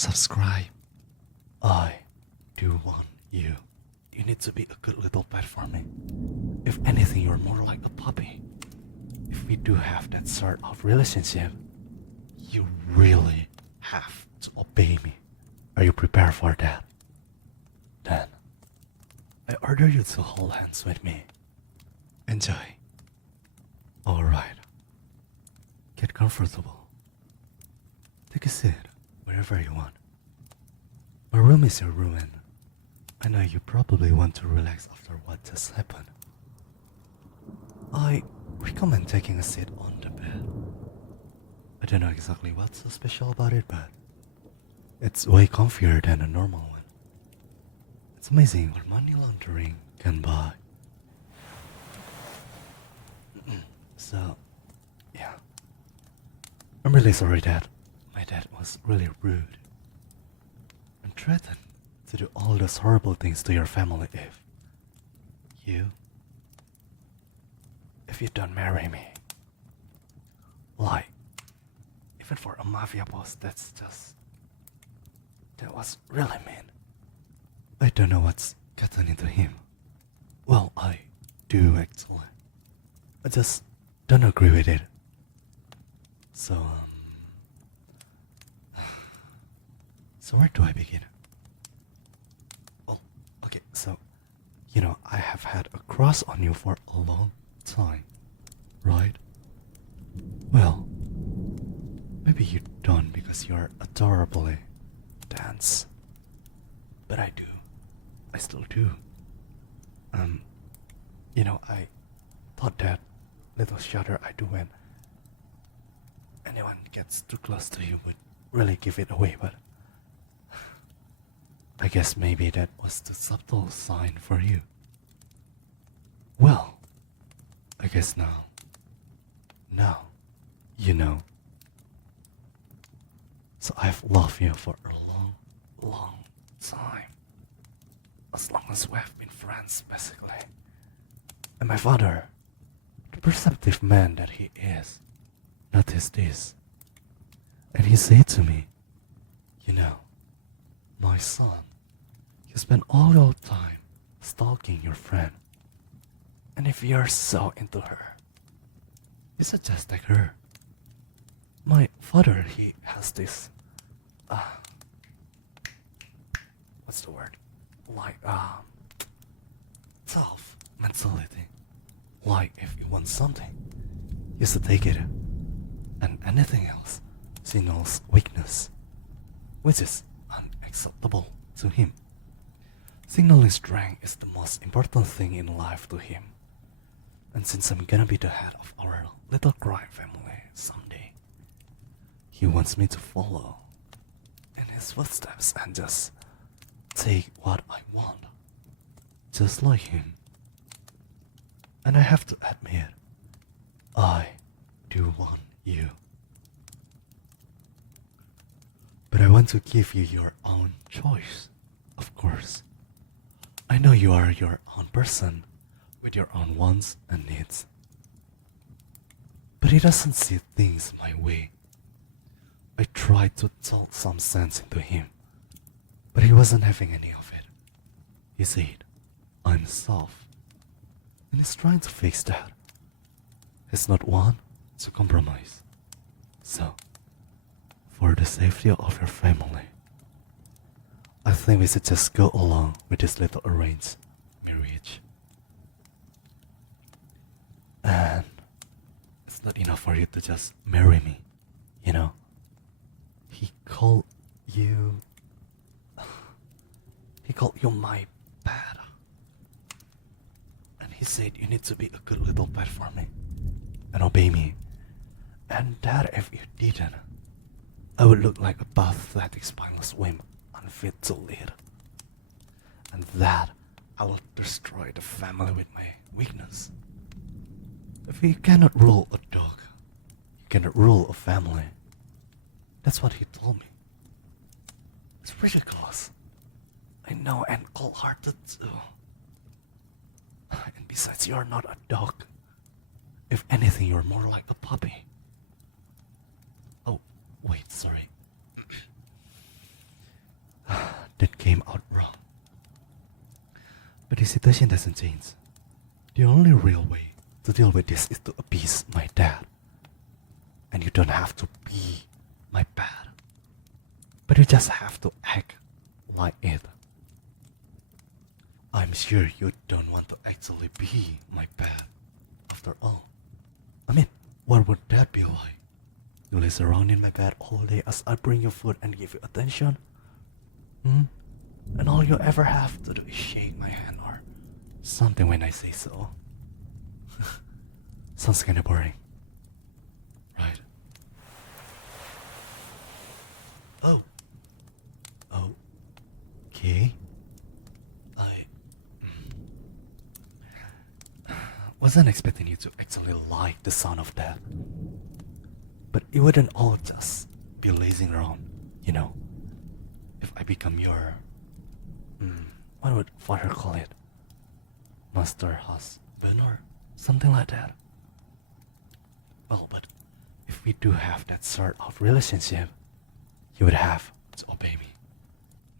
subscribe. I do want you. You need to be a good little pet for me. If anything, you're more like a puppy. If we do have that sort of relationship, you really have to obey me. Are you prepared for that? Then, I order you to hold hands with me. Enjoy. Alright. Get comfortable. Take a seat wherever you want. My room is your room, and I know you probably want to relax after what just happened. I recommend taking a seat on the bed. I don't know exactly what's so special about it, but it's way comfier than a normal one. It's amazing what money laundering can buy. So, yeah. I'm really sorry that my dad was really rude and threatened to do all those horrible things to your family if you don't marry me. Like, even for a mafia boss, that was really mean. I don't know what's gotten into him. Well, I do actually. I just don't agree with it. So, so where do I begin? Well, okay, so, I have had a crush on you for a long time, right? Well, maybe you don't because you're adorably dense. But I do. I still do. I thought that little shudder I do when anyone gets too close to you would really give it away, but I guess maybe that was the subtle sign for you. Well, I guess now you know. So I've loved you for a long, long time. As long as we have been friends, basically. And my father, the perceptive man that he is, noticed this. And he said to me, my son, you spend all your time stalking your friend. And if you're so into her, you should just take her. My father, he has this, what's the word? Like, tough mentality. Like, if you want something, you should take it. And anything else signals weakness, which is unacceptable to him. Signaling strength is the most important thing in life to him. And since I'm gonna be the head of our little crime family someday, he wants me to follow in his footsteps and just take what I want, just like him. And I have to admit, I do want you. But I want to give you your own choice, of course. I know you are your own person with your own wants and needs. But he doesn't see things my way. I tried to talk some sense into him, but he wasn't having any of it. He said, I'm soft. And he's trying to fix that. He's not one to compromise. So, for the safety of your family, I think we should just go along with this little arranged marriage. And it's not enough for you to just marry me, He called you my pet. And he said you need to be a good little pet for me and obey me. And that if you didn't, I would look like a pathetic spineless wimp, unfit to lead. And that I will destroy the family with my weakness. If you cannot rule a dog, you cannot rule a family. That's what he told me. It's ridiculous. I know, and cold-hearted too. And besides, you're not a dog. If anything, you're more like a puppy. Oh, wait, sorry. came out wrong. But the situation doesn't change. The only real way to deal with this is to appease my dad. And you don't have to be my pet, but you just have to act like it. I'm sure you don't want to actually be my pet, after all. I mean, what would that be like? You lay around in my bed all day as I bring you food and give you attention? And all you ever have to do is shake my hand or something when I say so. Sounds kinda boring, right? Oh. Okay. I wasn't expecting you to actually like the sound of that. But it wouldn't all just be lazing around, you know. If I become your... what would father call it? Master husband or something like that. Well, but if we do have that sort of relationship, you would have to obey me,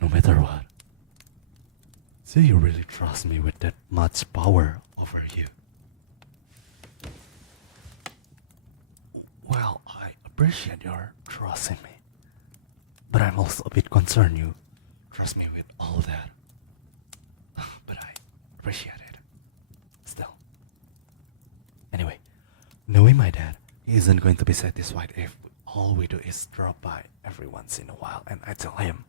no matter what. Do you really trust me with that much power over you? Well, I appreciate your trust in me, but I'm also a bit concerned you trust me with all that. But I appreciate it, still. Anyway, knowing my dad, he isn't going to be satisfied if all we do is drop by every once in a while and I tell him,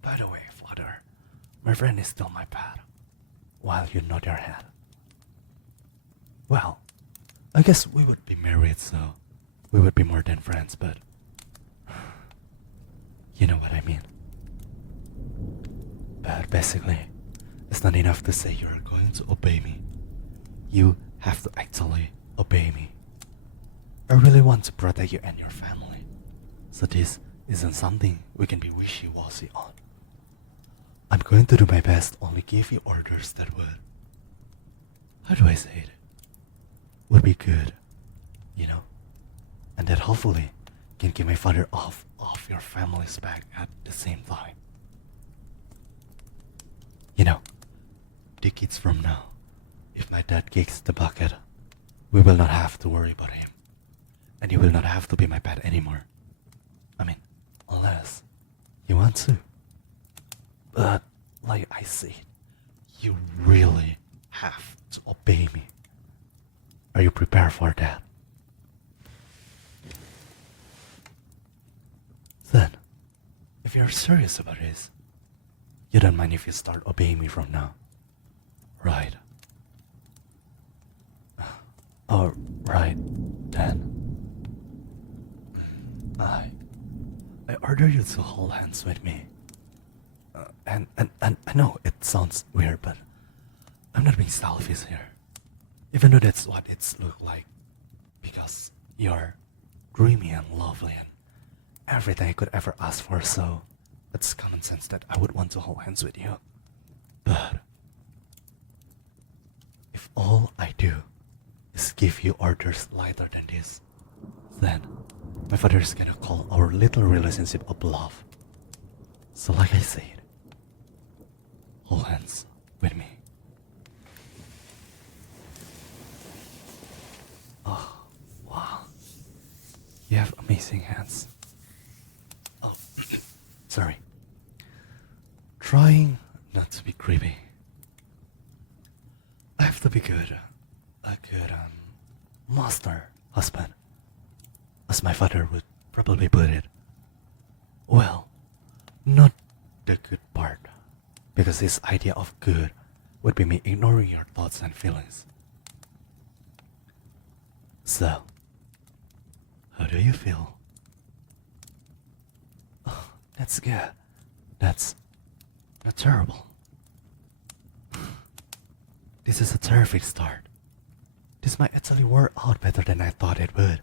by the way, father, my friend is still my pet, while you nod your head. Well, I guess we would be married, so we would be more than friends, but you know what I mean. But basically, it's not enough to say you're going to obey me. You have to actually obey me. I really want to protect you and your family, so this isn't something we can be wishy-washy on. I'm going to do my best, only give you orders that would, how do I say it, would be good, you know, and that hopefully can get my father off your family's back at the same time. You know, decades from now, if my dad kicks the bucket, we will not have to worry about him, and he will not have to be my pet anymore. I mean, unless you want to. But, like I said, you really have to obey me. Are you prepared for that? Then, if you're serious about this, you don't mind if you start obeying me from now, right? Oh, right, then. I order you to hold hands with me. And I know it sounds weird, but I'm not being selfish here. Even though that's what it's look like. Because you're dreamy and lovely and everything I could ever ask for, so it's common sense that I would want to hold hands with you. But if all I do is give you orders lighter than this, then my father's gonna call our little relationship a bluff. So like I said, hold hands with me. Oh, wow. You have amazing hands. Oh, sorry. Trying not to be creepy. I have to be good. A good, master husband. As my father would probably put it. Well, not the good part. Because his idea of good would be me ignoring your thoughts and feelings. So, how do you feel? Oh, that's good. That's not terrible. This is a terrific start. This might actually work out better than I thought it would.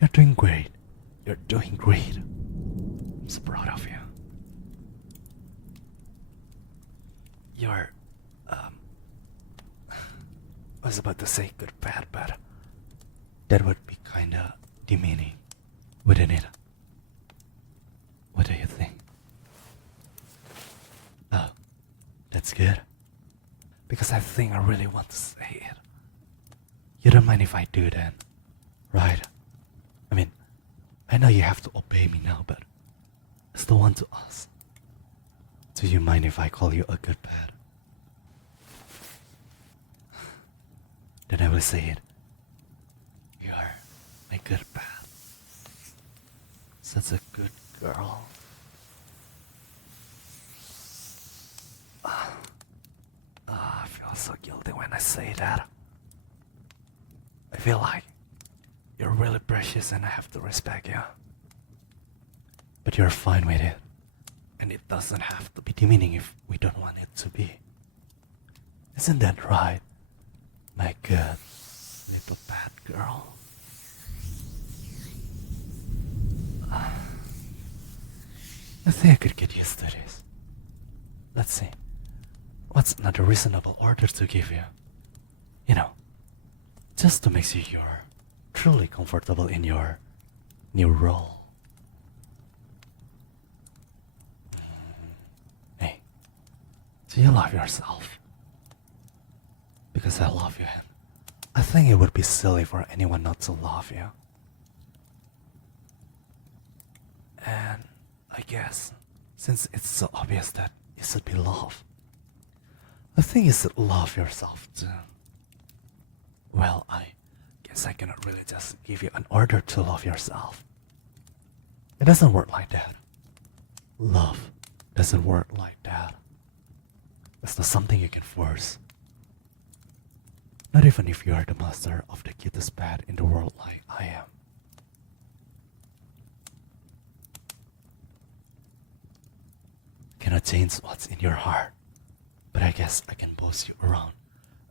You're doing great. You're doing great. I'm so proud of you. You're, I was about to say good bad, but that would be kinda demeaning, wouldn't it? What do you think? That's good. Because I think I really want to say it. You don't mind if I do then, right? I mean, I know you have to obey me now, but I still want to ask. Do you mind if I call you a good pet? Then I will say it. You are my good pet. Such a good girl. I feel so guilty when I say that. I feel like you're really precious and I have to respect you. But you're fine with it. And it doesn't have to be demeaning if we don't want it to be. Isn't that right, my good little bad girl? I think I could get used to this. Let's see. What's another reasonable order to give you? You know, just to make sure you're truly comfortable in your new role. Hey, do you love yourself? Because I love you, and I think it would be silly for anyone not to love you. And I guess, since it's so obvious that you should be loved, I think you should love yourself too. Well, I guess I cannot really just give you an order to love yourself. It doesn't work like that. Love doesn't work like that. It's not something you can force. Not even if you are the master of the cutest pet in the world like I am. Cannot change what's in your heart, but I guess I can boss you around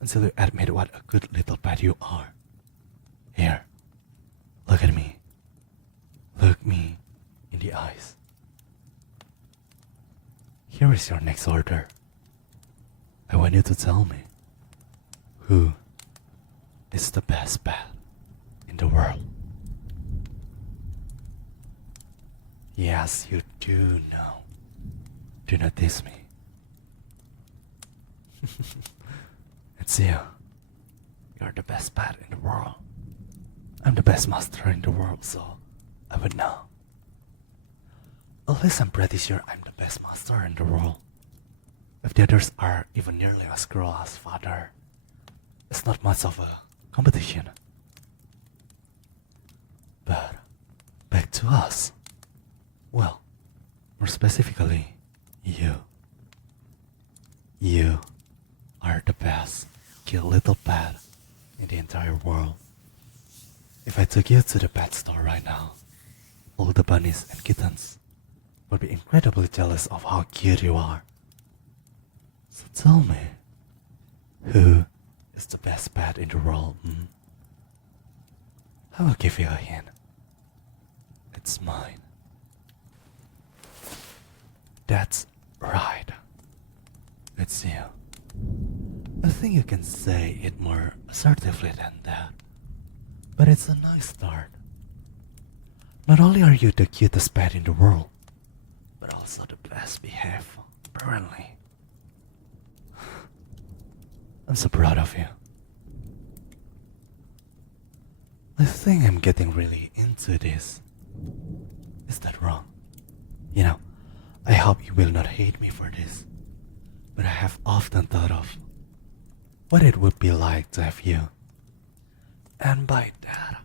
until you admit what a good little pet you are. Here, look at me. Look me in the eyes. Here is your next order. I want you to tell me who is the best pet in the world. Yes, you do know. Do not diss me. It's you. You're the best pet in the world. I'm the best master in the world, so I would know. At least I'm pretty sure I'm the best master in the world. If the others are even nearly as cruel as father, it's not much of a competition. But back to us. Well, more specifically, you. You are the best cute little pet in the entire world. If I took you to the pet store right now, all the bunnies and kittens would be incredibly jealous of how cute you are. So tell me, who is the best pet in the world? I will give you a hint. It's mine. That's right. It's you. I think you can say it more assertively than that. But it's a nice start. Not only are you the cutest pet in the world, but also the best behaved, apparently. I'm so proud of you. I think I'm getting really into this. Is that wrong? You know, I hope you will not hate me for this, but I have often thought of what it would be like to have you. And by that,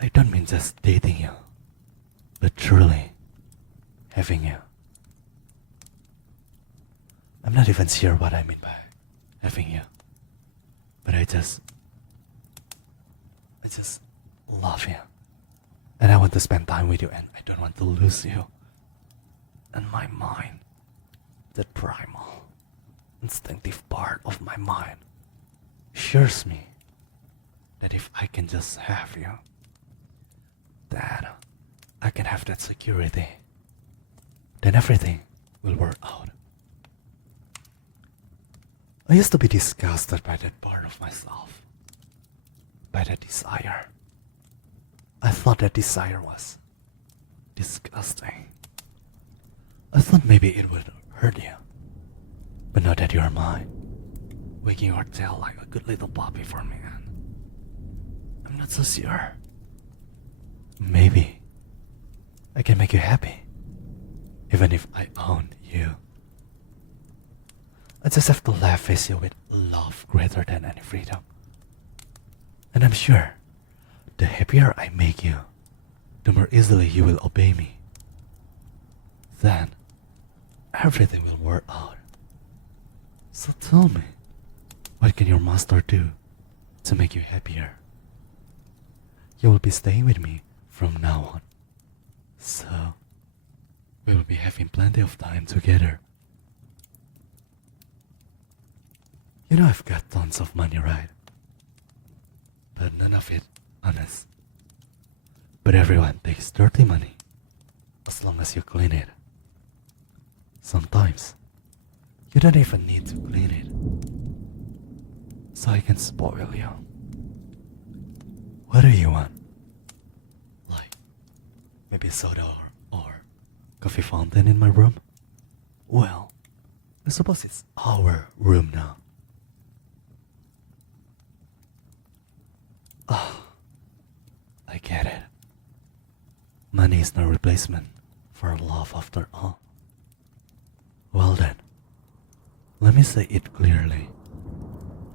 I don't mean just dating you, but truly having you. I'm not even sure what I mean by having you, but I just love you. And I want to spend time with you, and I don't want to lose you. And my mind, that primal, instinctive part of my mind, assures me that if I can just have you, that I can have that security, then everything will work out. I used to be disgusted by that part of myself, by that desire. I thought that desire was disgusting. I thought maybe it would hurt you, but now that that you're mine, wagging your tail like a good little puppy for me, and I'm not so sure. Maybe I can make you happy, even if I own you. I just have to lavish you with love greater than any freedom. And I'm sure the happier I make you, the more easily you will obey me. Then everything will work out. So tell me, what can your master do to make you happier? You will be staying with me from now on, so we will be having plenty of time together. You know I've got tons of money, right? But none of it honest. But everyone takes dirty money, as long as you clean it. Sometimes, you don't even need to clean it, so I can spoil you. What do you want? Like, maybe soda or coffee fountain in my room? Well, I suppose it's our room now. Oh, I get it. Money is no replacement for love after all. Well then, let me say it clearly.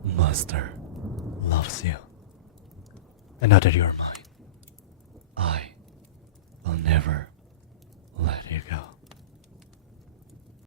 Master loves you. And now that you're mine, I will never let you go.